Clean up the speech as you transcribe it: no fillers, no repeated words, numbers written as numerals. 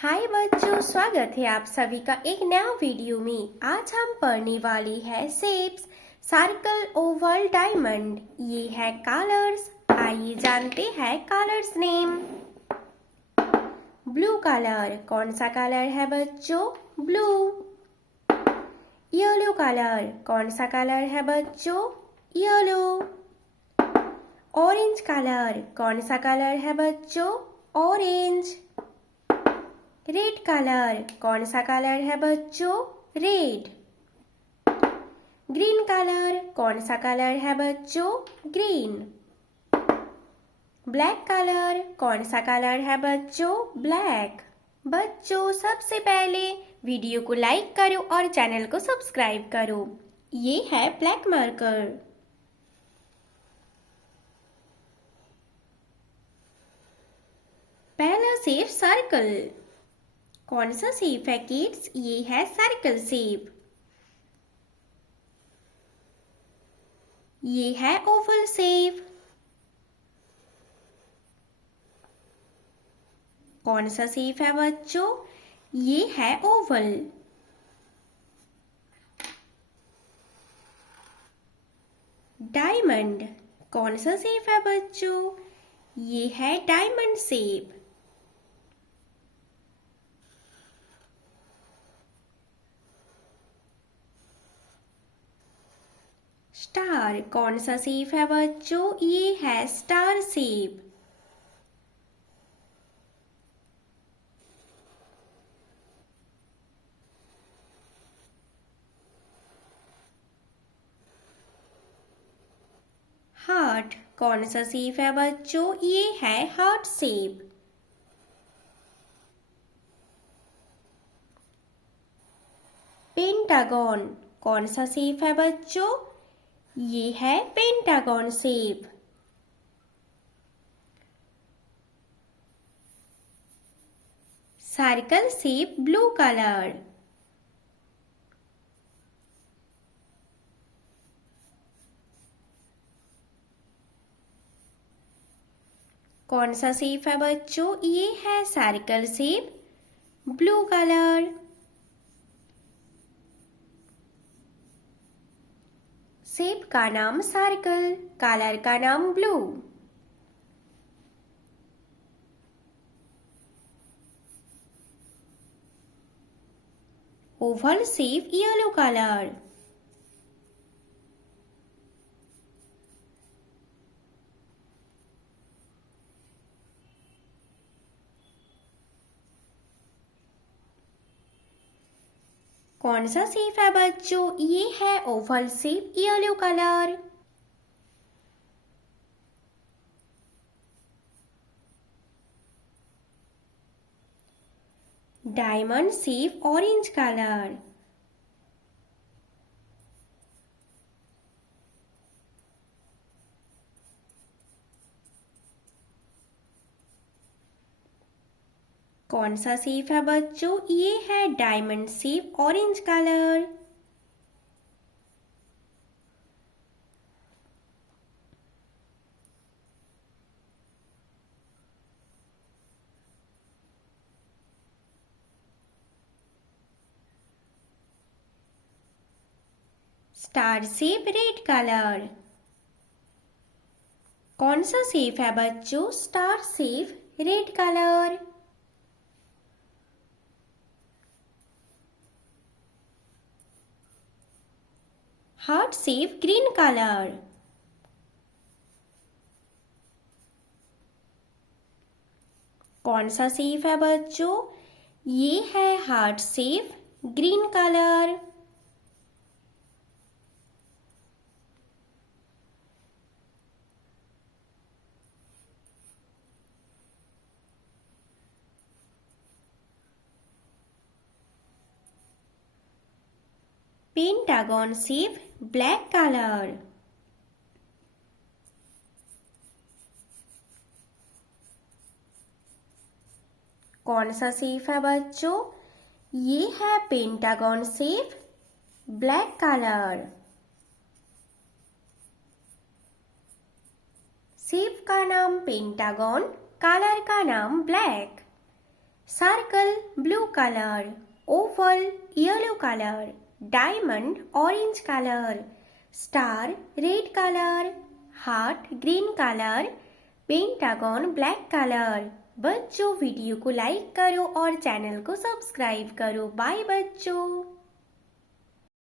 हाय बच्चों, स्वागत है आप सभी का एक नया वीडियो में। आज हम पढ़ने वाले हैं शेप्स, सर्कल, ओवल, डायमंड। ये है कलर्स। आइए जानते हैं कलर्स नेम। ब्लू कलर, कौन सा कलर है बच्चों? ब्लू। येलो कलर, कौन सा कलर है बच्चों? येलो। ऑरेंज कलर, कौन सा कलर है बच्चों? ऑरेंज। रेड कलर, कौन सा कलर है बच्चों? रेड। ग्रीन कलर, कौन सा कलर है बच्चों? ग्रीन। ब्लैक कलर, कौन सा कलर है बच्चों? ब्लैक। बच्चों, सबसे पहले वीडियो को लाइक करो और चैनल को सब्सक्राइब करो। ये है ब्लैक मार्कर। पहला शेप सर्कल। कौन सा शेप है किड्स? ये है सर्कल शेप। ये है ओवल शेप। कौन सा शेप है बच्चों? ये है ओवल। डायमंड, कौन सा शेप है बच्चों? ये है डायमंड शेप। स्टार, कौन सा शेप है बच्चों? ये है स्टार शेप। हार्ट, कौन सा शेप है बच्चों? ये है हार्ट शेप। पेंटागन, कौन सा शेप है बच्चों? ये है pentagon shape. Circle shape blue colour. कौन सा शेप है बच्चों? ये है circle shape blue colour. Shape का नाम सर्कल, कलर का नाम blue. Oval shape yellow colour. कौन सा शेप है बच्चों? ये है Oval shape yellow colour. Diamond shape orange colour. कौन सा शेप है बच्चों? ये है diamond shape orange colour. Star shape red colour. कौन सा शेप है बच्चों? Star shape red colour. Heart shape green colour. कौन सा शेप है बच्चों? ये है heart shape green colour. Pentagon shape black colour. कौन सा शेप है बच्चों? ये है pentagon shape black colour. Shape का नाम पेंटागन, कलर का नाम black. Circle circle blue colour, Oval yellow colour, diamond orange colour, star red colour, heart green colour, pentagon black colour. बच्चों वीडियो को लाइक करो और चैनल को सब्सक्राइब करो। बाय बच्चों।